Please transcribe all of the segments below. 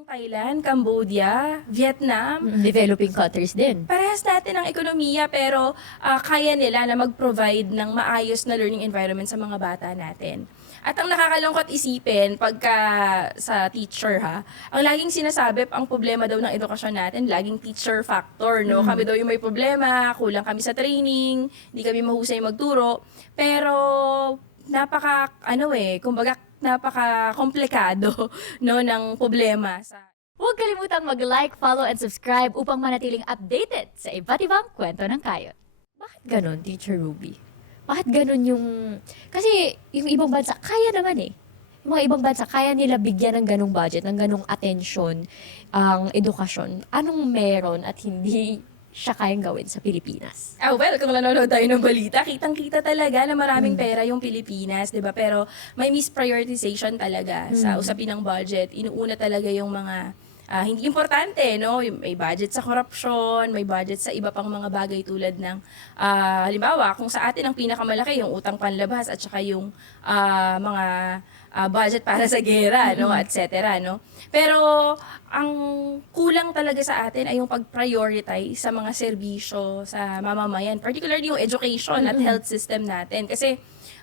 yung Thailand, Cambodia, Vietnam, Developing countries din. parehas natin ang ekonomiya pero ah, kaya nila na mag-provide ng maayos na learning environment sa mga bata natin. At ang nakakalungkot isipin pagka sa teacher ha, ang laging sinasabi, ang problema daw ng edukasyon natin, laging teacher factor, no? Kami daw yung may problema, kulang kami sa training, hindi kami mahusay magturo. Pero napaka ano eh, kumbaga napaka komplikado no ng problema sa Huwag kalimutang mag-like, follow, and subscribe upang manatiling updated sa iba't ibang kwento ng Kayot. Bakit ganon, Teacher Ruby? Bakit ganon yung... Kasi yung ibang bansa, kaya naman eh. Yung mga ibang bansa, kaya nila bigyan ng ganong budget, ng ganong atensyon ang edukasyon. Anong meron at hindi siya kayang gawin sa Pilipinas? Ah, well, kung nanonood tayo ng balita, kitang-kita talaga na maraming pera yung Pilipinas, 'di ba? Pero may misprioritization talaga sa usapin ng budget. Inuuna talaga yung mga ah, hindi importante, no? May budget sa korupsyon, may budget sa iba pang mga bagay tulad ng ah, halimbawa, kung sa atin ang pinakamalaki yung utang panlabas at saka yung ah, mga ah, budget para sa gera, no, et cetera, no. Pero ang kulang talaga sa atin ay yung pag-prioritize sa mga serbisyo sa mamamayan, particularly yung education at health system natin kasi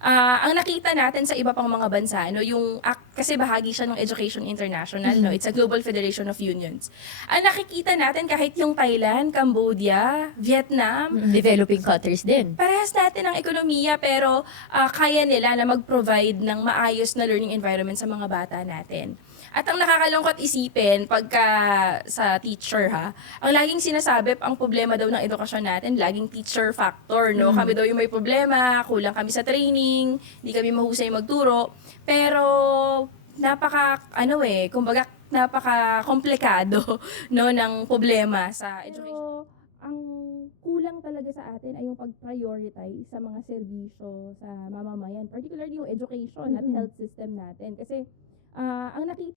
ah, ang nakita natin sa iba pang mga bansa, no, yung kasi bahagi siya ng Education International, no, it's a global federation of unions. Ang nakikita natin kahit yung Thailand, Cambodia, Vietnam, Developing countries din. parehas natin ang ekonomiya pero ah, kaya nila na mag-provide ng maayos na learning environment sa mga bata natin. At ang nakakalungkot isipin pagka sa teacher ha, ang laging sinasabi, ang problema daw ng edukasyon natin, laging teacher factor, no? Kami daw yung may problema, kulang kami sa training, hindi kami mahusay magturo. Pero napaka ano eh, kumbaga napaka komplikado no ng problema sa education. ang kulang talaga sa atin ay yung pag-prioritize sa mga serbisyo sa mamamayan, particularly yung education at Mhm. health system natin kasi ah, ang nakita